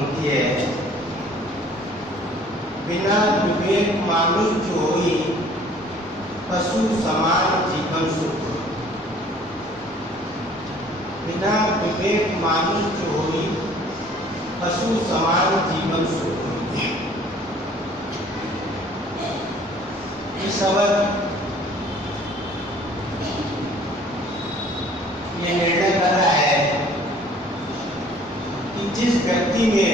पंक्ति है, बिना विवेक मानुष जो होई, पशु समान जीवन सुख। बिना विवेक मानुष जो होई, पशु समान जीवन सुख। इस शब्द ये निर्णय कर रहा है कि जिस व्यक्ति में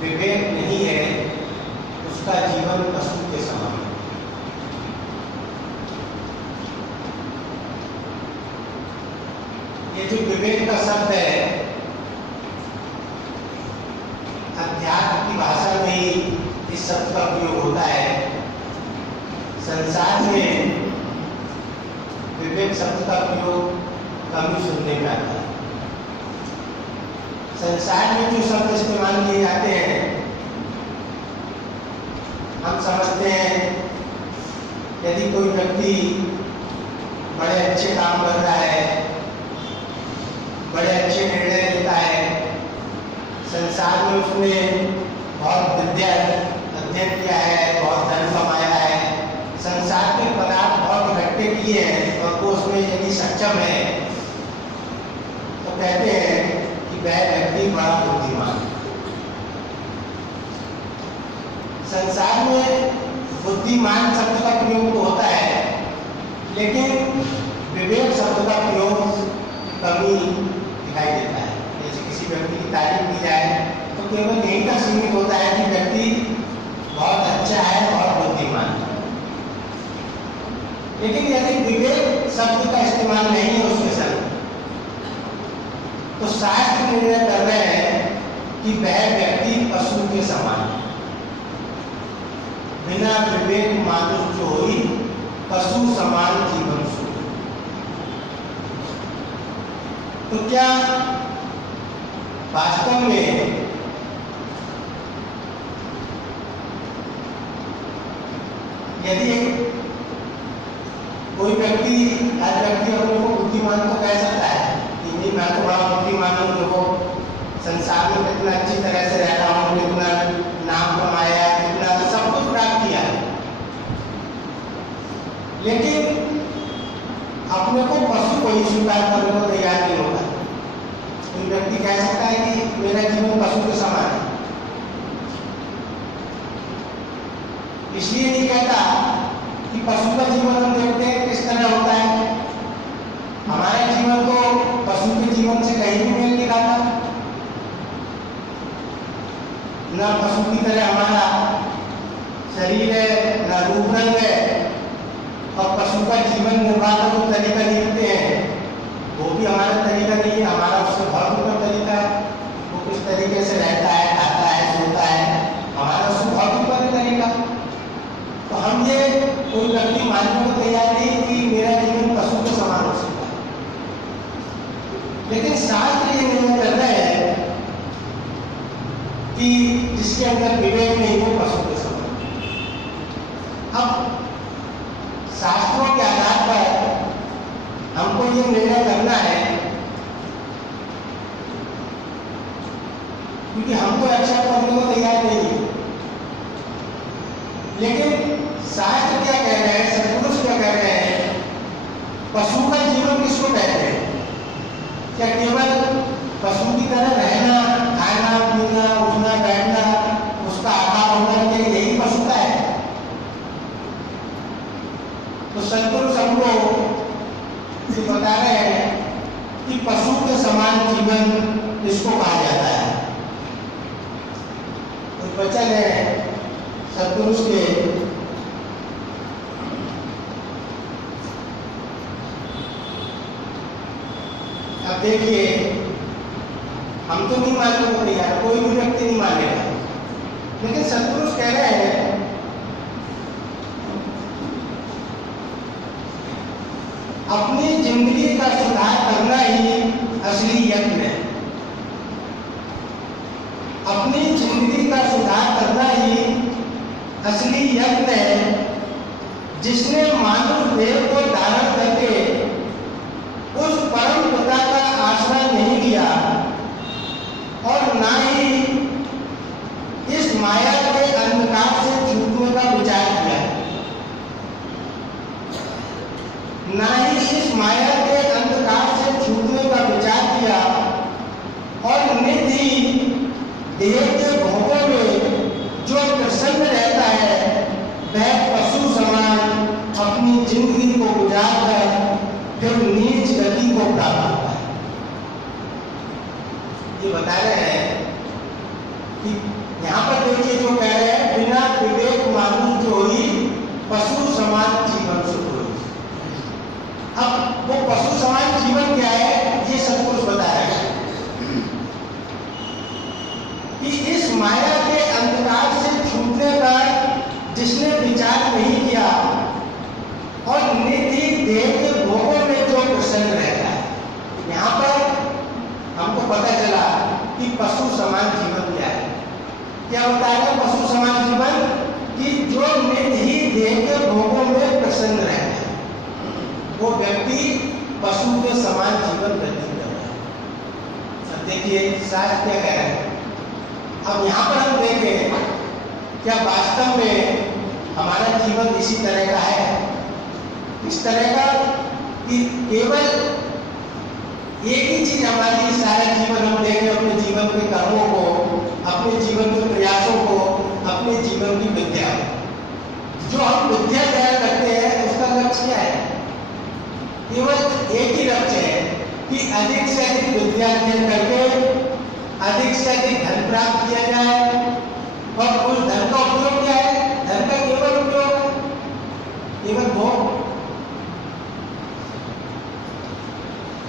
विवेक नहीं है उसका जीवन पशु के समान है। ये जो विवेक का शब्द है, अध्यात्म की भाषा में ही इस शब्द का प्रयोग होता है। संसार में विवेक शब्द का प्रयोग कम ही सुनने में आता है। संसार में जो शब्द इस्तेमाल किए जाते हैं, हम समझते हैं यदि कोई व्यक्ति बड़े अच्छे काम कर रहा है, बड़े अच्छे निर्णय लेता है, संसार में उसने बहुत विद्या अध्ययन किया है, बहुत धन कमाया है, संसार के पदार्थ बहुत इकट्ठे किए हैं और वो उसमें यदि सक्षम है तो कहते हैं कि वह व्यक्ति बड़ा बुद्धिमान है। संसार में बुद्धिमान शब्द का प्रयोग तो होता है, लेकिन विवेक शब्द का प्रयोग कमी दिखाई देता है। जैसे किसी व्यक्ति की तारीफ की जाए तो केवल यही तक सीमित होता है कि व्यक्ति बहुत अच्छा है, बहुत बुद्धिमान है। लेकिन यदि विवेक शब्द का इस्तेमाल नहीं है उसके संग, तो शास्त्र निर्णय कर रहे हैं कि वह व्यक्ति पशु के समान है। बिना विवेक मानुष जो होई, पशु समान जीवन सुख। तो क्या वास्तव में यदि कोई व्यक्ति अपने को बुद्धिमान तो कह सकता है कि नहीं, मैं तो बड़ा बुद्धिमान हूँ, देखो संसार में कितना अच्छी तरह से रहता हूँ, कितना नाम कमाया, कितना सब कुछ प्राप्त किया है, लेकिन अपने को पशु को ही स्वीकार करने को तैयार नहीं होता। कोई व्यक्ति कह सकता है कि मेरा जीवन पशु के समान है, इसलिए नहीं कहता कि पशु का जीवन हम देखते हैं किस तरह होता है। हमारे जीवन को पशु के जीवन से कहीं भी मेल नहीं खाता। न पशु की तरह हमारा शरीर है, न रूप रंग है, और पशु का जीवन निर्वाह का जो तरीका जीते हैं वो भी हमारा तरीका नहीं है, हमारा उससे बहुत ऊपर तरीका है। वो किस तरीके से रहता है, खाता है, सोता है, हमारा उससे बहुत ऊपर तरीका। तो हम ये कोई व्यक्ति मानने को तैयार नहीं कि मेरा जीवन पशु के समान हो सकता है, लेकिन शास्त्र ये निर्णय कर रहे हैं कि जिसके अंदर विवेक नहीं वो पशु के समान। अब शास्त्रों के आधार पर हमको ये निर्णय करना है, क्योंकि हम तो एक्सेप्ट करने को तैयार नहीं है, लेकिन शास्त्र क्या कह रहे हैं, सत्पुरुष क्या कह रहे हैं, पशु का जीवन किसको कहते हैं? क्या केवल पशु की तरह रहना, खाना पीना, उठना बैठना, उसका आकार होना चाहिए, यही पशु का है? तो सत्पुरुष हमको बता रहे हैं कि पशु के समान जीवन इसको कहा जाता है। तो वचन है सत्पुरुष के, अब देखिए हम तो नहीं मानने को तैयार, कोई भी व्यक्ति नहीं मानेगा, लेकिन सत्पुरुष कह रहे हैं अपनी जिंदगी का सुधार करना ही असली यत्न है। अपनी जिंदगी का सुधार करना ही असली यत्न है, जिसने मानव देह को धारण करके उस परम पिता का आश्रय नहीं लिया और ना ही माया के अंधकार से छूटने का विचार किया, ना ही इस माया के अंधकार से छूटने का विचार किया और नित्य ही देह के भोगों में जो प्रसन्न रहता है वह पशु समान अपनी जिंदगी को गुजार कर फिर नीच गति को प्राप्त होता है। ये बता रहे हैं कि यहाँ पर देखिए जो कह रहे हैं, बिना विवेक मानुष जो ही पशु समान जीवन सुख हुई। अब वो पशु समान जीवन क्या है, ये सब कुछ बताया कि इस माया के अंधकार से छूटने का जिसने विचार नहीं किया और नित्य देह के भोगों में जो प्रसन्न रहता है। यहाँ पर हमको पता चला कि पशु समान जीवन क्या है। क्या बताएगा पशु समान जीवन? कि जो नित्य ही देह के भोगों में प्रसन्न रहता है वो व्यक्ति पशु के समान जीवन व्यतीत कर रहा है। अब देखिए शास्त्र क्या कह रहे हैं। अब यहाँ पर हम देखें क्या वास्तव में हमारा जीवन इसी तरह का है, इस तरह का कि केवल एक ही चीज हमारी सारा जीवन हम देखें, अपने जीवन के कर्मों को, अपने जीवन के प्रयासों को, अपने जीवन की विद्या, जो हम विद्या तैयार करते हैं उसका लक्ष्य क्या है? केवल एक ही लक्ष्य है कि अधिक से अधिक विद्या अध्ययन करके अधिक से अधिक धन प्राप्त किया जाए। और उस धन का उपयोग क्या है? धन का केवल उपयोग केवल भोग।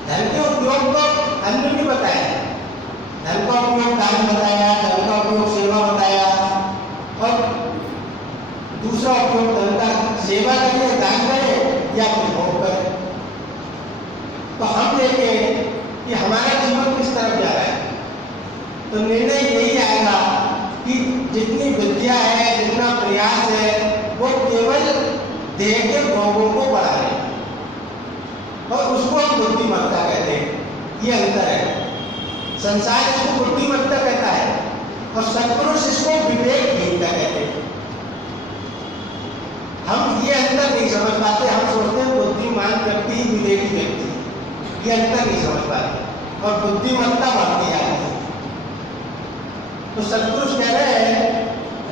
धन के उपयोग को अन्य भी बताया, धन का उपयोग दान बताया, धन का उपयोग सेवा बताया और दूसरा उपयोग धन का सेवा करे, दान करे या फिर भोग करे। तो हम देखें कि हमारा जीवन किस तरफ जा रहा है, तो निर्णय यही आएगा कि जितनी विद्या है, जितना प्रयास है, वो केवल देह के भोगों को बढ़ाने और उसको हम बुद्धिमत्ता कहते हैं। ये अंतर है। संसार इसको बुद्धिमत्ता कहता है और सत्पुरुष इसको विवेकहीनता कहते हैं। हम ये अंतर नहीं समझ पाते। हम सोचते हैं बुद्धिमान व्यक्ति विवेकी व्यक्ति, ये अंतर नहीं समझ पाते और बुद्धिमत्ता बढ़ती जाती है। तो सत्पुरुष कह रहे हैं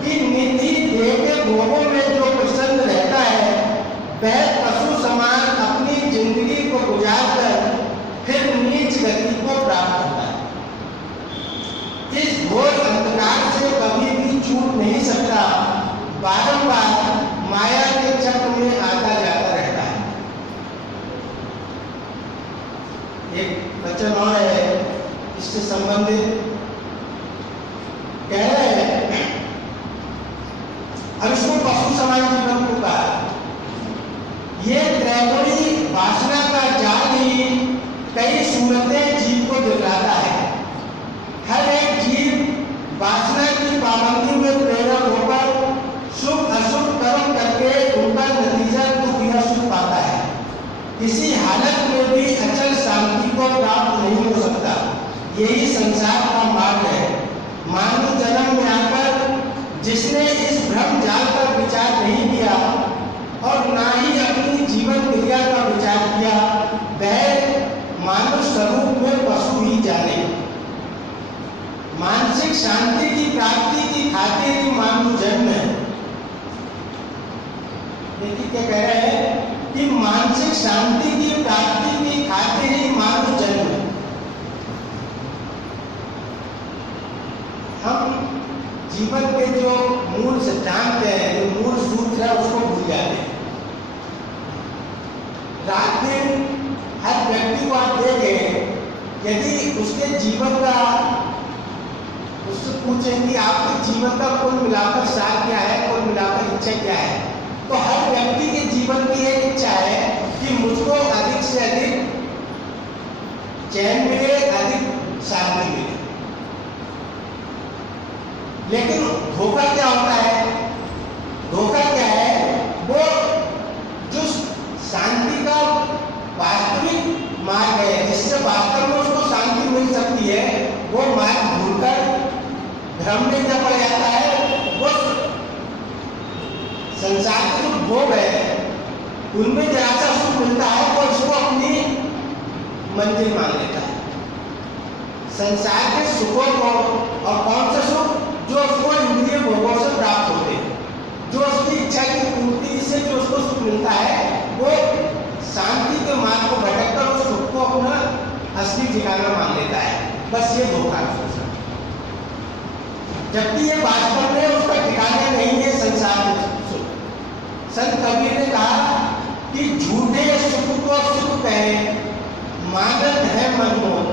कि निधि देह के भोगों में जो प्रसन्न रहता है वह पशु समान अपनी जिंदगी को गुजार कर फिर नीच गति को प्राप्त होता है। इस घोर अंधकार से कभी भी छूट नहीं सकता, बारंबार माया के चक्र में आता जाता रहता है। एक वचन और है इससे संबंधित, कह रहे हैं अब इसको पशु समान जीवन को कहा। ये त्रैगुणी वासना का जाल ही कई सूरतें जीव को दिखलाता है। हर एक जीव वासना की पाबंदी में प्रेरक होकर शुभ अशुभ कर्म करके उनका नतीजा दुख या सुख पाता है। किसी हालत में भी अचल शांति को प्राप्त नहीं हो सकता। यही संसार का मार्ग है। मानव जन्म में आकर जिसने इस भ्रम जाल पर विचार नहीं किया और ना ही अपनी जीवन क्रिया का विचार किया, वह मानव स्वरूप में पशु ही जाने। मानसिक शांति की प्राप्ति की खातिर ही मानव जन्म है। देखिए क्या कह रहे हैं कि मानसिक शांति की प्राप्ति की खातिर ही मानव जन्म है। हम जीवन के जो मूल सिद्धांत है, जो मूल सूत्र है, उसको भूल जाते हैं। रात दिन हर व्यक्ति को आप देखें, यदि उसके जीवन का उससे पूछें कि आपके जीवन का कुल मिलाकर सार क्या है, कुल मिलाकर इच्छा क्या है, तो हर व्यक्ति के जीवन की एक इच्छा है कि मुझको अधिक से अधिक चैन मिले, अधिक शांति मिले। लेकिन धोखा क्या होता है? धोखा क्या है? वो जो शांति का वास्तविक मार्ग है, जिससे वास्तव में उसको शांति मिल सकती है, वो मार्ग भूलकर भ्रम में क्या पड़ जाता है उनमें जरा सा सुख मिलता है वो इसको अपनी मंजिल मान लेता है। संसार के सुखों को, और कौन सा सुख, जो उसको इंद्रिय भोगों से प्राप्त होते हैं, जो उसकी इच्छा की पूर्ति से जो उसको सुख मिलता है, वो शांति के मार्ग को भटककर उस सुख को अपना असली ठिकाना मान लेता है। बस ये धोखा है उसके साथ, जबकि ये वास्तव में उसका ठिकाना नहीं है संसार में सुख। संत कबीर ने कहा कि झूठे सुख को सुख कहे, मानत है मनमोहन।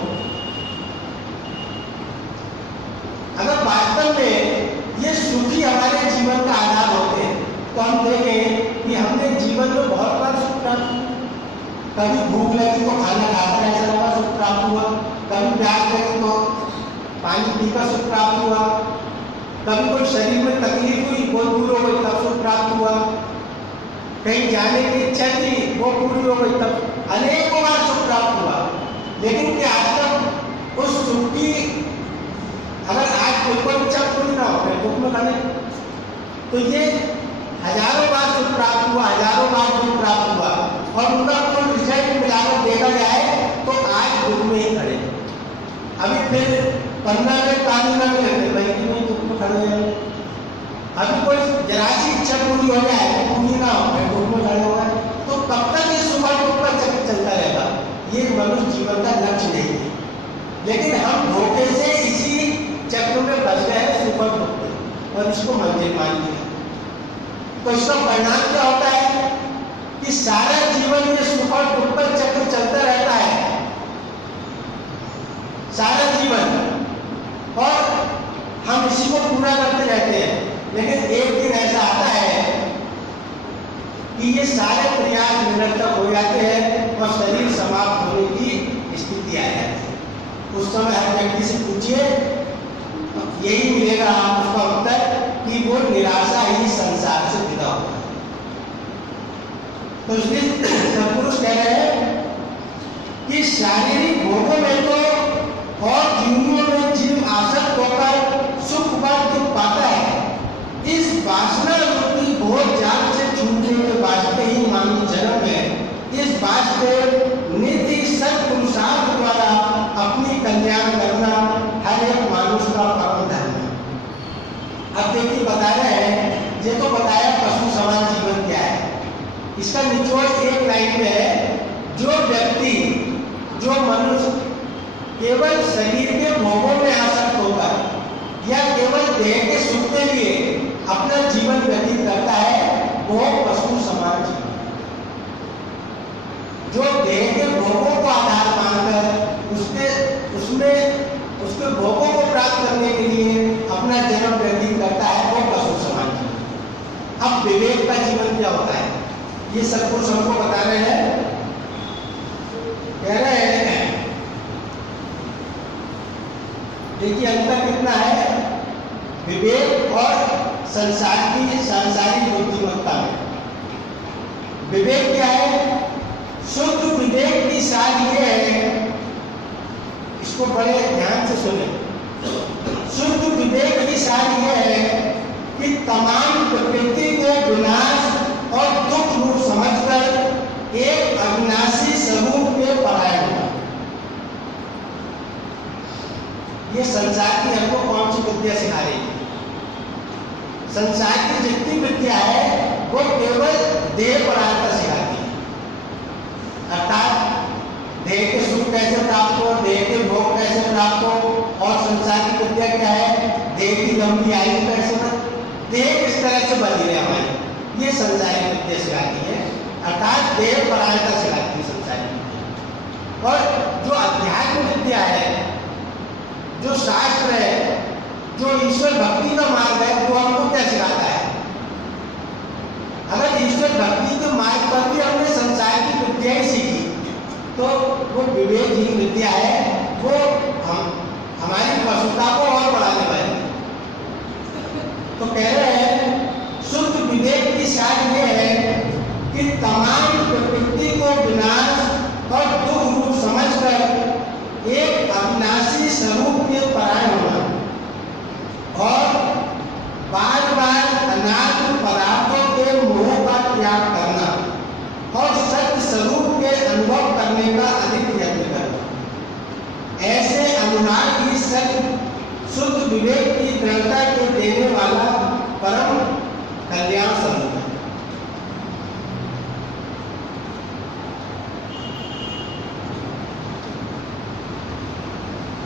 अगर वास्तव में ये सुखी हमारे जीवन का आधार होते तो हम देखें कि हमने जीवन में बहुत बार सुख प्राप्त, कभी भूख लगी तो खाना खाकर ऐसा लगा सुख प्राप्त हुआ, कभी प्यास लगी तो पानी पीकर सुख प्राप्त हुआ, कभी कोई शरीर में तकलीफ हुई वो दूर हो गई तब सुख प्राप्त हुआ, कहीं जाने की इच्छा थी वो पूरी हो गई तब अनेकों बार सुख प्राप्त हुआ। लेकिन क्या आज तक उस सुख की, अगर आज कोई इच्छा पूरी ना हो दुख में खाने, तो ये हजारों बार सुख प्राप्त हुआ, हजारों बार दुख प्राप्त हुआ, और उनका कुल रिजल्ट मिलाकर देखा जाए तो आज दुख में ही खड़े। अभी फिर 15 मिनट पानी ना मिले भाई कि नहीं दुख में खड़े हैं। अभी कोई जरा सी इच्छा पूरी हो जाए तो पूरी ना हो फिर दुख में खड़े हो गए। तो कब तक ये सुख और दुख का चक्कर चलता रहेगा? ये मनुष्य जीवन का लक्ष्य नहीं है, लेकिन हम धोखे से इसी चक्र में फंस गए हैं सुख और दुख में, और इसको मंजिल मान लिया। तो इसका परिणाम क्या होता है कि सारा जीवन ये सुख और दुख का चक्र चलता रहता है, सारा जीवन, और हम इसी को पूरा करते रहते हैं। लेकिन एक दिन ऐसा आता है कि ये सारे प्रयास निरर्थक हो जाते हैं और शरीर समाप्त होने की स्थिति आ जाती है। उस समय हर व्यक्ति से पूछिए, यही मिलेगा उसका उत्तर कि वो निराशा ही संसार से विदा होता है। तो इसलिए सत्पुरुष कह रहे हैं कि शारीरिक भोगों में तो और जीवनों में जीव आसक्त होकर सुख व दुख पाता है। इस वासना रूपी भोग जाल से छूटने के वास्ते ही मानव जन्म है। इस वास्ते नित्य सत्पुरुषार्थ द्वारा अपनी कल्याण करना हर एक मानुष का परम धर्म है। अब देखिए बता रहे हैं, ये तो बताया पशु समान जीवन क्या है, इसका निचोड़ एक लाइन में है। जो व्यक्ति, जो मनुष्य केवल शरीर के भोगों में आसक्त होकर या केवल देह के सुख के लिए अपना जीवन व्यतीत करता है, वो पशु समान जीवन। जो देह के भोगों को आधार मानकर उसके भोगों को प्राप्त करने के लिए अपना जन्म व्यतीत करता है, वो पशु समान जीवन। अब विवेक का जीवन क्या होता है, ये सत्पुरुष हमको बता रहे हैं। कह रहे हैं देखिए अंतर कितना है विवेक और सांसारिक बुद्धिमत्ता में। विवेक क्या है? शुद्ध विवेक की साध ये है, इसको बड़े ध्यान से सुने। शुद्ध विवेक की साध ये है कि तमाम प्रकृति को विनाश और दुख रूप समझकर एक अविनाशी स्वरूप के परायण होना। ये संसार की हमको कौन सी विद्या सिखा रही है? संसार की जितनी विद्या है वो केवल देह परायणता सिखाती है, अर्थात देह के सुख कैसे प्राप्त हो, देह के भोग कैसे प्राप्त हो, और संसार की विद्या क्या है? देह की लंबी आयु कैसे बने, देह किस तरह से बनी रहे हमारी, ये संसारिक विद्या सिखाती है, अर्थात देह परायणता सिखाती है संसारिक विद्या। और जो अध्यात्म विद्या है, जो शास्त्र है, जो ईश्वर भक्ति का मार्ग है, वो हमको क्या सिखाता है? अगर ईश्वर भक्ति के मार्ग पर भी हमने संसार की विद्या ही सीखी तो वो विवेकहीन विद्या है, वो हमारी पशुता को और बढ़ाने वाली। तो कह रहे हैं शुद्ध विवेक की साध ये है कि तमाम प्रकृति को विनाश और दुख रूप समझकर दिमाग की शुद्ध विवेक की दृढ़ता के देने वाला परम कल्याण स्वरूप है।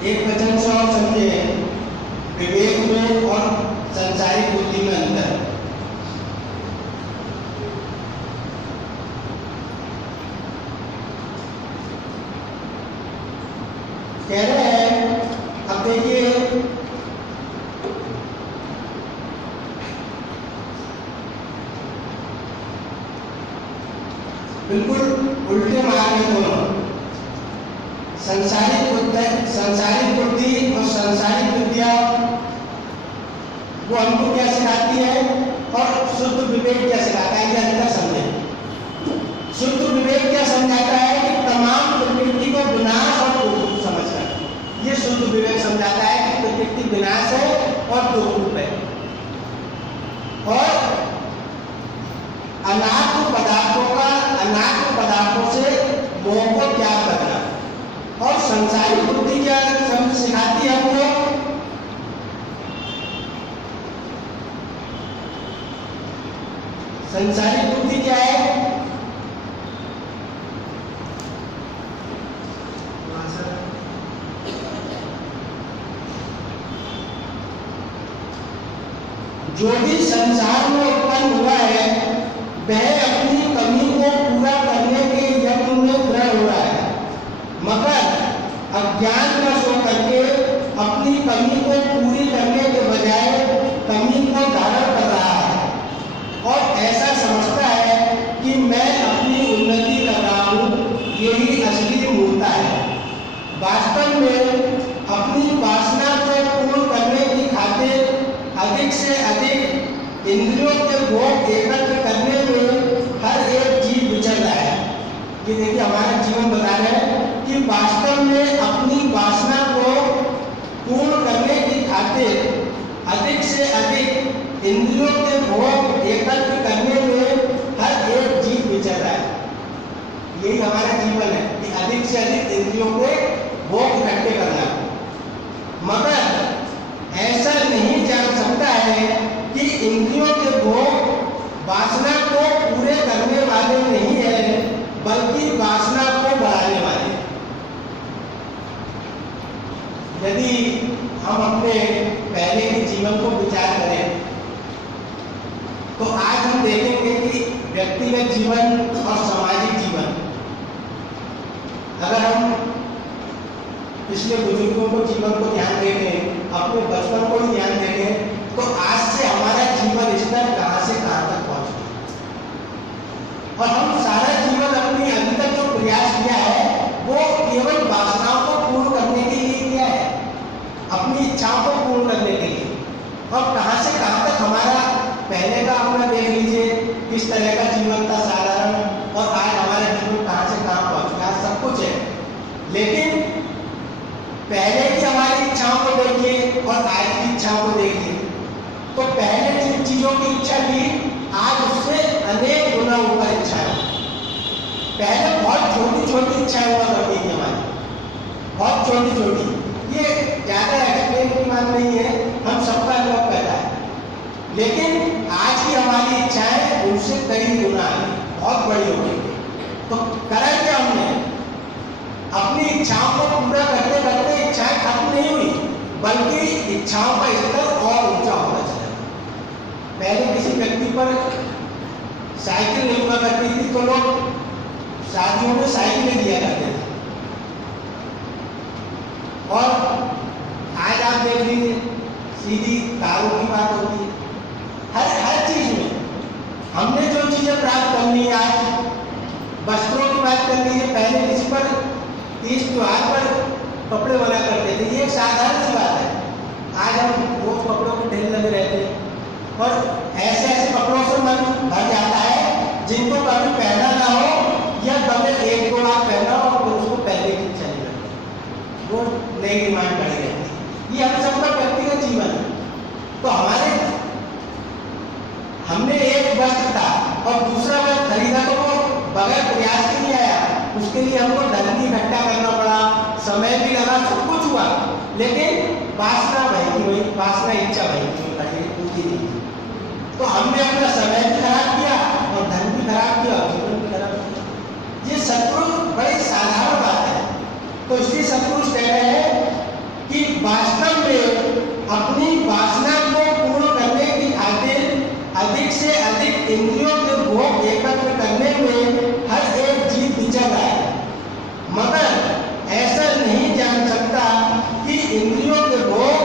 एक वचन से और समझे, विवेक में और संसारिक बुद्धि में अंतर। कह रहे हैं, अब देखिए बिल्कुल उल्टे मार्ग में दोनों, संसारिक बुद्धि और संसारिक विद्या वो हमको क्या सिखाती है और शुद्ध विवेक क्या सिखाता है, ये अंतर समझे। शुद्ध विवेक क्या समझाता है कि तमाम प्रकृति को विनाश और दुख समझकर, ये शुद्ध विवेक समझाता है कि प्रकृति विनाश है और दुख है, और अनात्म पदार्थों से मोह को त्याग करना। और संसारिक बुद्धि क्या सिखाती है हमको, संसारिक बुद्धि क्या है, जो भी संसार में उत्पन्न हुआ है वह अपनी कमी को पूरा करने के यत्न में दृढ़ हुआ है, मगर अज्ञान वश होकर के अपनी कमी को पूरी करने के बजाय कमी को धारण कर रहा है और ऐसा समझता है कि मैं अपनी उन्नति कर रहा हूँ, यही असली मूलता है। वास्तव में अपनी वासना को पूर्ण करने की खातिर अधिक से अधिक इंद्रियों के भोग एकत्र करने में हर एक जीव विचर रहा है। ये देखिए हमारा जीवन बता रहे हैं कि वास्तव में अपनी वासना को पूर्ण करने की खातिर अधिक से अधिक इंद्रियों के भोग एकत्र करने में हर एक जीव विचर रहा है। यही हमारा जीवन है कि अधिक से अधिक इंद्रियों के भोग इकट्ठे करना, मगर ऐसा नहीं जान सकता है कि इंद्रियों के भोग वासना को पूरे करने वाले नहीं है, बल्कि वासना को बढ़ाने वाले। यदि हम अपने पहले के जीवन को विचार करें तो आज हम देखेंगे कि व्यक्तिगत जीवन और सामाजिक जीवन, अगर हम पिछले बुजुर्गों को जीवन को ध्यान देंगे, अपने बचपन को ही ध्यान देंगे, तो आज से हमारा जीवन स्तर कहां से कहां तक पहुंच गया। और हम सारा जीवन अपनी अभी तक जो प्रयास किया है वो केवल वासनाओं को पूर्ण करने के लिए किया है, अपनी इच्छाओं को पूर्ण करने के लिए। और कहां से कहां तक हमारा पहले का अपना देख लीजिए किस तरह का जीवन था साधारण, और आज हमारा जीवन कहां से कहां पहुंच गया। सब कुछ है, लेकिन पहले की हमारी इच्छाओं को देखिए और आज की इच्छाओं को देखिए, तो पहले जिन चीजों की इच्छा थी आज उससे अनेक गुना ऊपर इच्छा है। पहले बहुत छोटी छोटी इच्छाएं हुआ करती थी हमारी, बहुत छोटी छोटी, ये ज्यादा एक्सप्लेन की बात नहीं है, हम सबका अनुभव करता है। लेकिन आज की हमारी इच्छाएं उनसे कई गुना है, बहुत बड़ी हो गई। तो करा क्या हमने, अपनी इच्छाओं को पूरा करते करते इच्छाएं खत्म नहीं हुई, बल्कि इच्छाओं का स्तर और ऊंचा होता चला। पहले किसी व्यक्ति पर साइकिल नहीं हुआ करती थी तो लोग शादियों में साइकिलें दिया करते थे, और आज आप देख लीजिए सीधी कारों की बात होती है। हर चीज में हमने जो चीजें प्राप्त करनी है, आज वस्त्रों की बात कर लीजिए, पहले किसी पर तीज त्योहार पर कपड़े बना करते थे, ये एक साधारण सी बात है। आज हम वो कपड़ों के ढेर लगे रहते हैं, और ऐसे ऐसे कपड़ों से मन भर जाता है जिनको कभी पहना ना हो, या कभी एक दो बार पहना हो और उसको पहनने की इच्छा नहीं करती, वो नई डिमांड करी रहती है। ये हम सबका व्यक्तिगत जीवन है। तो हमने एक वस्त्र था और दूसरा वस्त्र खरीदा तो वो बगैर प्रयास के नहीं आया, उसके लिए हमको धन भी इकट्ठा करना पड़ा, समय भी लगा, सब कुछ हुआ, लेकिन वासना वही वासना इच्छा वही पूरी नहीं। तो हमने अपना समय भी खराब किया और धन भी खराब किया और जीवन भी खराब किया। ये सतपुरुष बड़ी साधारण बात है। तो इसलिए सतपुरुष कह रहे हैं कि वास्तव में अपनी वासना को पूर्ण करने की खातिर अधिक से अधिक इंद्रियों के भोग एकत्र करने में हर एक जीव विचल रहा है, मगर ऐसा नहीं जान सकता कि इंद्रियों के भोग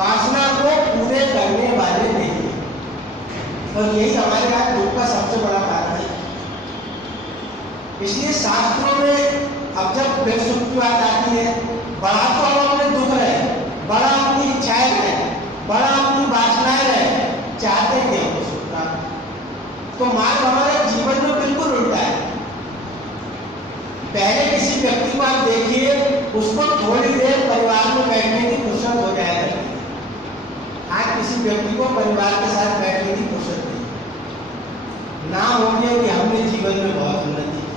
वासना को पूरे करने वाले नहीं है। और यही हमारे यहाँ दुख का सबसे बड़ा कारण है। इसलिए शास्त्रों में अब जब फिर सुख की बात आती है, बड़ा तो हम अपने दुख रहे, बड़ा अपनी इच्छाएं रहे, बड़ा अपनी वासनाएं रहे, चाहते थे हमको सुख प्राप्त। तो मार्ग हमारे जीवन में बिल्कुल उल्टा है। पहले किसी व्यक्ति को आप देखिए, उसको थोड़ी देर परिवार में बैठने की फुर्सत हो जाया करती है। आज किसी व्यक्ति को परिवार के साथ बैठने की फुर्सत नहीं। ना हो गया कि हमने जीवन में बहुत उन्नति की,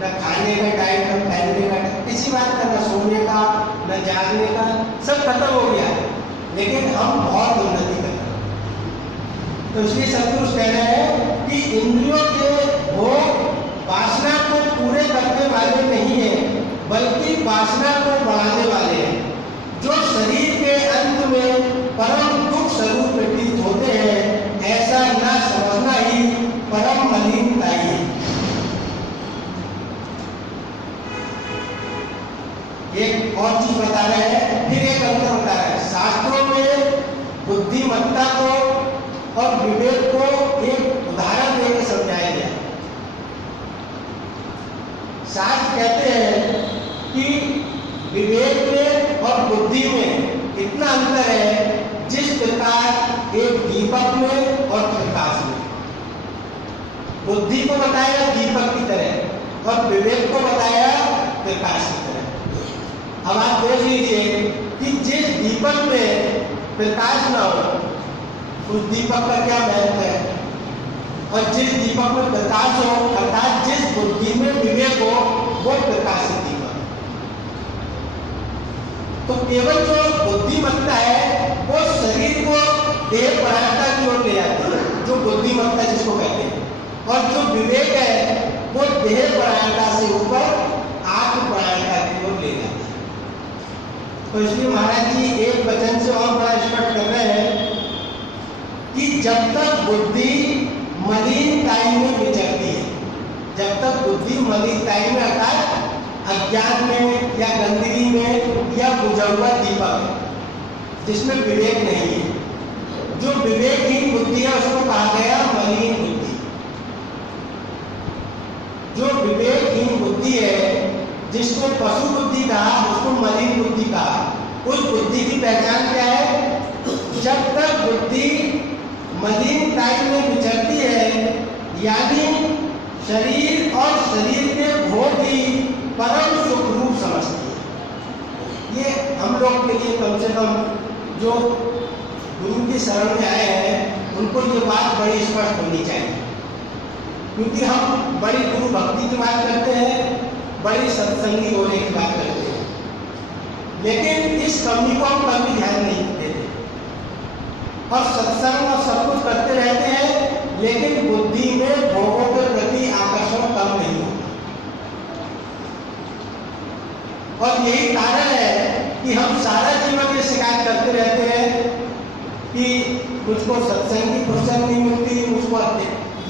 न खाने का टाइम, न पहनने का टाइम, किसी बात का, न सोने का, न जागने का, सब खत्म हो गया, लेकिन हम बहुत उन्नति कर रहे हैं। तो इसलिए सतपुरुष कह रहे हैं कि इंद्रियों के भोग वासना को पूरे करने वाले नहीं है, बल्कि वासना को बढ़ाने वाले हैं, जो शरीर के अंत में परम दुख स्वरूप प्रतीत होते हैं। ऐसा न समझना ही परम मलिनता है। एक और चीज बता रहे हैं, फिर एक अंतर बता रहे हैं। शास्त्रों में बुद्धिमत्ता को और विवेक को एक उदाहरण देकर समझाया गया। शास्त्र कहते हैं कि विवेक में और बुद्धि में इतना अंतर है जिस प्रकार एक दीपक में और प्रकाश में। बुद्धि को बताया दीपक की तरह और विवेक को बताया प्रकाश की तरह। अब आप देख लीजिए कि जिस दीपक में प्रकाश न हो उस दीपक का क्या महत्व है, और जिस दीपक में प्रकाश हो अर्थात जिस बुद्धि में विवेक हो वो प्रकाशित दीपक। तो केवल जो बुद्धिमत्ता है वो शरीर को देह परायणता की ओर ले जाती है, जो बुद्धिमत्ता जिसको कहते हैं, और जो विवेक है वो देह परायणता से ऊपर आत्म परायणता की ओर ले जाता है। तो इसलिए महाराज जी एक वचन से और बड़ा स्पष्ट कर रहे हैं कि जब तक बुद्धि मलिनताई में विचरती है, जब तक बुद्धि मलिनताई में अर्थात अज्ञान में या गंदगी में या बुझा हुआ दीपक है जिसमें विवेक नहीं है, जो विवेकहीन बुद्धि है उसको कहा गया मलिन बुद्धि। जो विवेकहीन बुद्धि है जिसको पशु बुद्धि कहा, उसको मलिन बुद्धि कहा। उस बुद्धि की पहचान क्या है? जब तक बुद्धि मलिनताई में विचरती है, यानी शरीर और शरीर के भोग ही परम सुख रूप समझती है। ये हम लोग के लिए कम से कम जो गुरु की शरण में आए हैं उनको ये बात बड़ी स्पष्ट होनी चाहिए, क्योंकि हम बड़ी गुरु भक्ति की बात करते हैं, बड़ी सत्संगी होने की बात करते हैं, लेकिन इस कमी को हम कभी ध्यान नहीं देते और सत्संग और सब कुछ करते रहते हैं, लेकिन बुद्धि में भोगों के प्रति आकर्षण कम नहीं होता। और यही कारण है कि हम सारा जीवन ये शिकायत करते रहते हैं कि मुझको सत्संग की फुर्सत नहीं मिलती, मुझको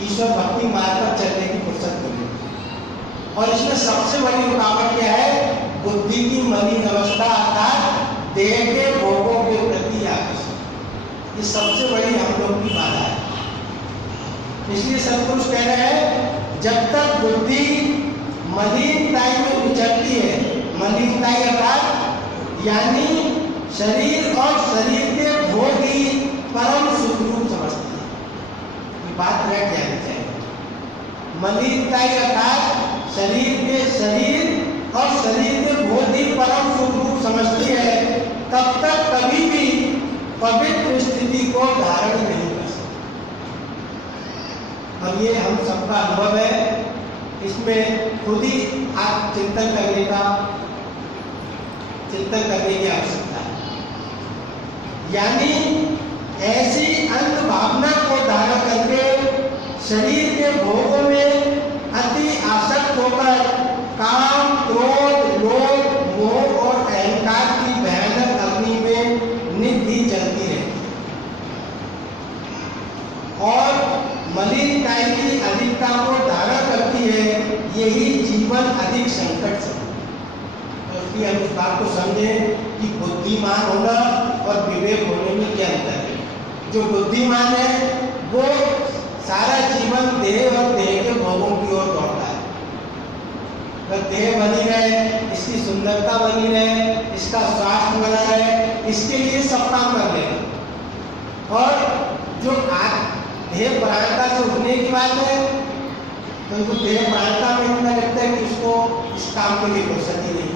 ईश्वर भक्ति मार्ग पर चलने की फुर्सत नहीं मिलती। और इसमें सबसे बड़ी रुकावट क्या है? बुद्धि की मलिन अवस्था अर्थात देह के भोगों के प्रति आकर्षण। ये सबसे बड़ी हम लोग की बाधा है। इसलिए सतपुरुष कह रहे हैं जब तक बुद्धि मलिनताई में विचरती है, मलिनताई अर्थात यानी शरीर और शरीर के भोग ही परम सुख रूप समझती है। ये बात रट जानी चाहिए। मलिनताई अर्थात शरीर और शरीर के भोग ही परम सुख रूप समझती है, तब तक कभी भी पवित्र स्थिति को धारण नहीं कर सकती। और ये हम सबका अनुभव है, इसमें खुद ही आप चिंतन करने का चिंतन करने की आवश्यकता है। यानी ऐसी अंध भावना को धारण करके शरीर के भोगों में अति आसक्त होकर काम, क्रोध, लोभ, मोह और अहंकार की भयानक अग्नि में नित्य जलती रहती और मलिनताई की अधिकता को धारण करती है। यही जीवन अधिक संकट से। तो इसलिए हम इस बात को समझें कि बुद्धिमान होना और विवेक होने में क्या अंतर है। जो बुद्धिमान है वो सारा जीवन देह और देह के भोगों की ओर दौड़ता है। अगर देह बनी रहे, इसकी सुंदरता बनी रहे, इसका स्वास्थ्य बना रहे, इसके लिए सब काम कर लेगा। और जो देह परायणता से उठने की बात है तो उनको देह परायणता में इतना लगता है कि उसको इस काम के लिए फुर्सत ही नहीं।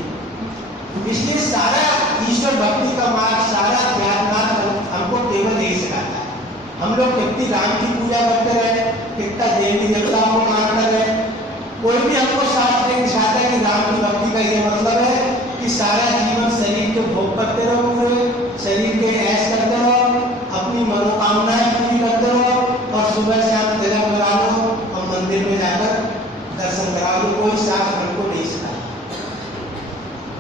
इसलिए सारा ईश्वर भक्ति का मार्ग, सारा ज्ञान मार्ग हमको केवल यही सिखाता है। हम लोग कितनी राम की पूजा करते रहे, कितना देवी देवताओं को मानते रहे, कोई भी हमको शास्त्र नहीं सिखाता कि राम की भक्ति का ये मतलब है कि सारा जीवन शरीर के भोग करते रहो, पूरे शरीर के ऐश करते रहो, अपनी मनोकामनाएं पूरी करते रहो और सुबह शाम तिलक लगा लो और मंदिर में जाकर दर्शन करा लो। कोई शास्त्र हमको नहीं सिखाया।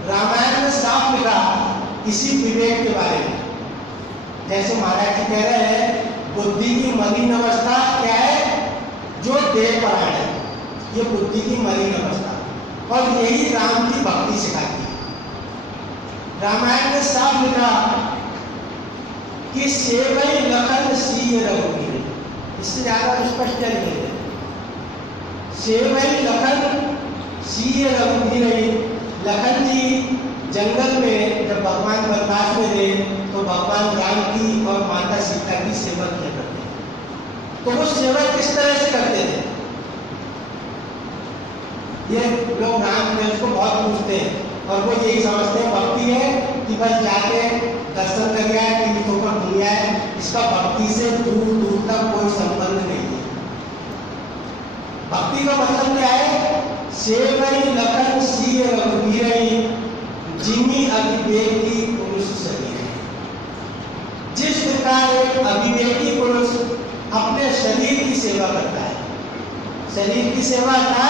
रामायण में साफ लिखा इसी विवेक के बारे में। जैसे महाराज जी कह रहे हैं, बुद्धि की मलिन अवस्था क्या है? जो देह परायण है, ये बुद्धि की मलिन अवस्था। और यही राम की भक्ति सिखाती है। रामायण में साफ लिखा कि सेवई लखन सीय रघुवीर। इससे ज्यादा स्पष्ट नहीं है। सेवई लखन सीय रघुवीर। लखन जी जंगल में जब भगवान वनवास में थे तो भगवान राम की और माता सीता की सेवा किया करते थे। तो वो सेवा किस तरह से करते थे? ये लोग रामकृष्ण को बहुत पूछते हैं और वो यही समझते हैं भक्ति है कि बस जाके दर्शन कर गया, तीर्थ होकर घूम आए। इसका भक्ति से दूर दूर तक कोई संबंध नहीं है। भक्ति का मतलब क्या है? सेवई लखन सीय रघुवीर जिमी अविवेकी पुरुष शरीर। जिस प्रकार एक अविवेकी पुरुष अपने शरीर की सेवा करता है, शरीर की सेवा था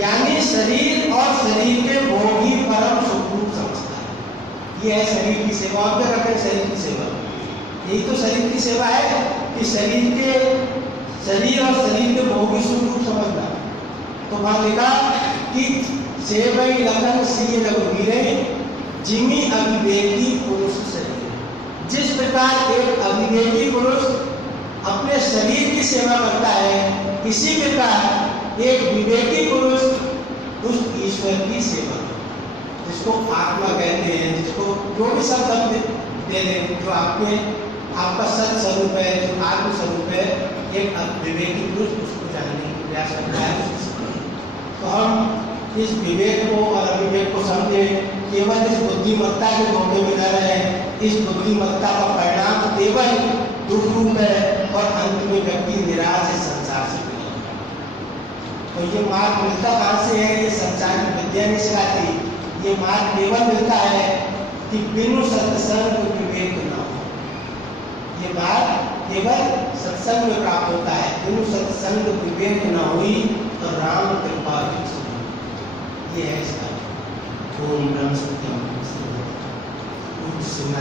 यानी शरीर और शरीर के भोग ही परम सुख रूप समझता है। ये है शरीर की सेवा। और क्या करते हैं? शरीर की सेवा। यही तो शरीर की सेवा है कि शरीर और शरीर के भोग ही सुख रूप समझना। तो वहां लिखा कि सेवई लखन सीय रघुवीर जिमी अविवेकी पुरुष शरीर। जिस प्रकार एक अविवेकी पुरुष अपने शरीर की सेवा करता है, इसी प्रकार एक विवेकी पुरुष उस ईश्वर की सेवा, जिसको आत्मा कहते हैं, जिसको जो भी शब्द हम दे दें, जो आपका सत स्वरूप है, जो आत्म स्वरूप है, एक विवेकी पुरुष उसको जानने की प्रयास करता है। तो हम इस विवेक को और अविवेक को समझे, केवल इस बुद्धिमत्ता के धोखे में न रहे। इस बुद्धिमत्ता का परिणाम केवल दुख रूप है और अंत में व्यक्ति निराश है, संसार से। तो ये मार्ग मिलता कहाँ से है? ये संसार की विद्या नहीं सिखाती। ये मार्ग केवल मिलता है कि बिनु सत्संग विवेक न हो। ये मार्ग केवल सत्संग में प्राप्त होता है। बिनु सत्संग विवेक न हुई तो राम कृपा ये है इसका। ओम ब्रह्म सत्यम।